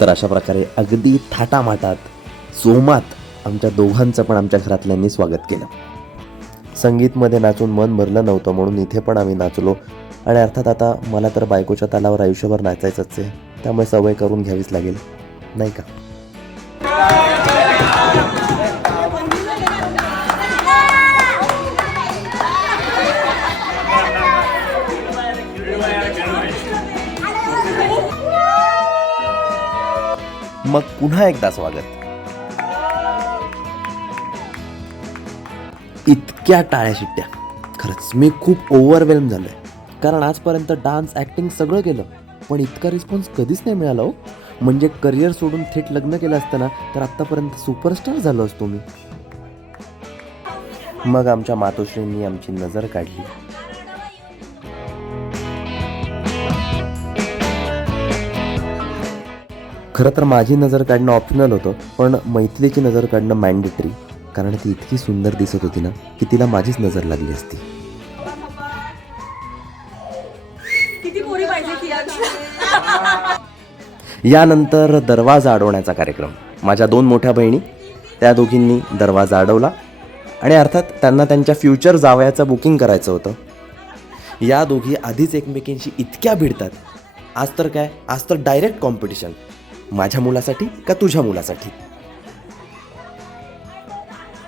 तर अशा प्रकारे अगदी थाटामाटात जोमात आमच्या दोघांचं पण आमच्या घरातल्यांनी स्वागत केलं. संगीतमध्ये नाचून मन भरलं नव्हतं म्हणून इथे पण आम्ही नाचलो. आणि अर्थात आता मला तर बायकोच्या तालावर आयुष्यभर नाचायचंच आहे, त्यामुळे सवय करून घ्यावीच लागेल, नाही का? मग पुन्हा एकदा स्वागत. इतक्या टाळ्या शिट्ट्या, खरंच मी खूप ओव्हरवेल्म झालोय. कारण आजपर्यंत डान्स ॲक्टिंग सगळं केलं, पण इतका रिस्पॉन्स कधीच नाही मिळाला हो. म्हणजे करिअर सोडून थेट लग्न केलं असतं ना तर आत्तापर्यंत सुपरस्टार झालो असतो मी. मग आमच्या मातोश्रींनी आमची नजर काढली. खरं तर माझी नजर काढणं ऑप्शनल होतं, पण मैथिलीची नजर काढणं मॅन्डेटरी. कारण ती इतकी सुंदर दिसत होती ना की तिला माझीच नजर लागली असती. यानंतर दरवाजा अडवण्याचा कार्यक्रम. माझ्या 2 मोठ्या बहिणी, त्या दोघींनी दरवाजा अडवला. आणि अर्थात त्यांना त्यांच्या फ्युचर जावयाचं बुकिंग करायचं होतं. या दोघी आधीच एकमेकींशी इतक्या भिडतात. आज तर काय, आज तर डायरेक्ट कॉम्पिटिशन, माझ्या मुलासाठी का तुझ्या मुलासाठी.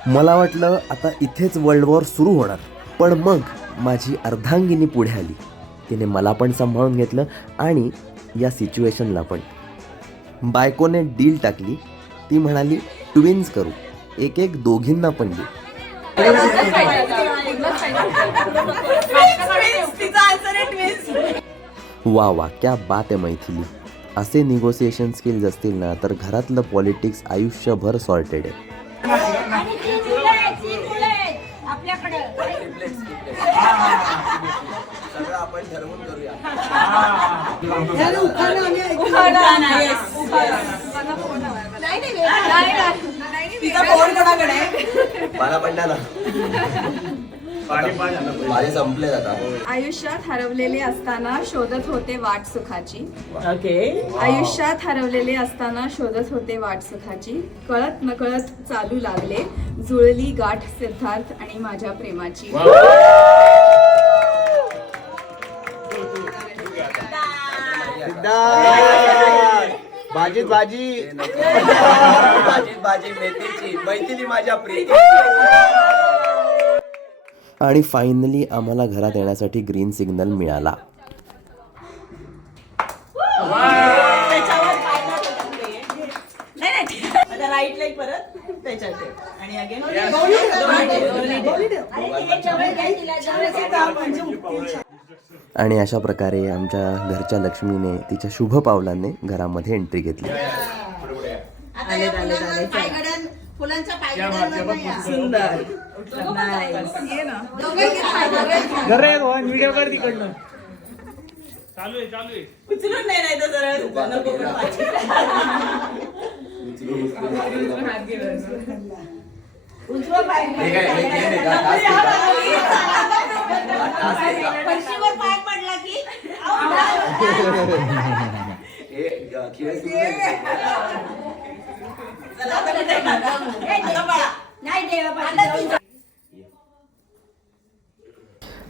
मला वाटलं आता इथेच वर्ल्ड वॉर सुरू होणार, पण मग माझी अर्धांगिनी पुढे आली. तिने मला पण सांभाळून घेतलं आणि या सिच्युएशनला पण. बायकोने डील टाकली. ती म्हणाली ट्विन्स करू, एक दोघींना पण दे. वा वा, क्या बात आहे मैथिली. असे निगोसिएशन स्किल्स असतील ना तर घरातलं पॉलिटिक्स आयुष्यभर सॉर्टेड आहे. आयुष्यात हरवलेले असताना शोधत होते वाट सुखाची. आयुष्यात हरवलेले असताना शोधत होते वाट सुखाची. कळत नकळत चालू लागले, जुळली गाठ सिद्धार्थ आणि माझ्या प्रेमाची. भाजीत भाजी मेथीची, मैथिली माझ्या प्रीतीची. आणि फायनली आम्हाला घरात येण्यासाठी ग्रीन सिग्नल मिळाला. आणि अशा प्रकारे आमच्या घरच्या लक्ष्मीने तिच्या शुभ पावलाने घरामध्ये एंट्री घेतली.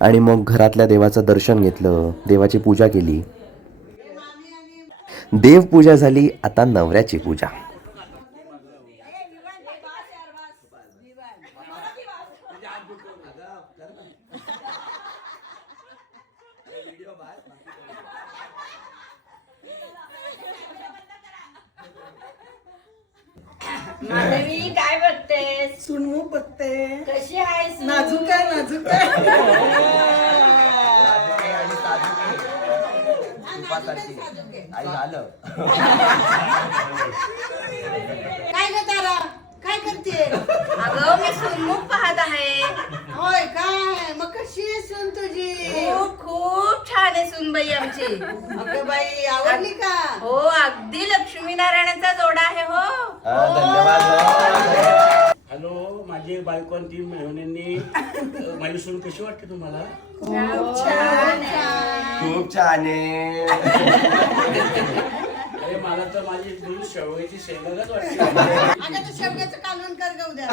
आणि मग घरातल्या देवाचं दर्शन घेतलं, देवाची पूजा केली. देवपूजा झाली, आता नवऱ्याची पूजा. माधवी काय बघतेस? सुनमुख बघते. कशी आहेस? नाजूक आहे, नाजूक आहे. आई झालं. काय ग तारा, काय करते? अगं मी सुनमुख पाहत आहे. होय काय, मग कशी आहे सून तुझी? खूप खूप छान आहे सुनबाई आमची. अगं बाई, आवडली का? हो, अगदी लक्ष्मीनारायणाचा जोडा आहे. हो धन्यवाद. हॅलो, माझी बायको आणि 3 महिन्यांनी माझी सून कशी वाटते तुम्हाला? खूप छान आहे. अरे मला तर माझी दोन शेवयाची शेंगाच वाटते. अगं तू शेवग्याचं कालवण कर ग उद्या.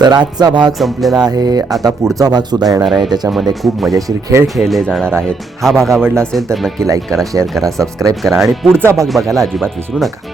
तर आजचा भाग संपलेला आहे. आता पुढचा भाग सुद्धा येणार आहे. त्याच्यामध्ये खूप मजेशीर खेळ खेळले जाणार आहेत. हा भाग आवडला असेल तर नक्की लाईक करा, शेअर करा, सबस्क्राईब करा आणि पुढचा भाग बघायला अजिबात विसरू नका.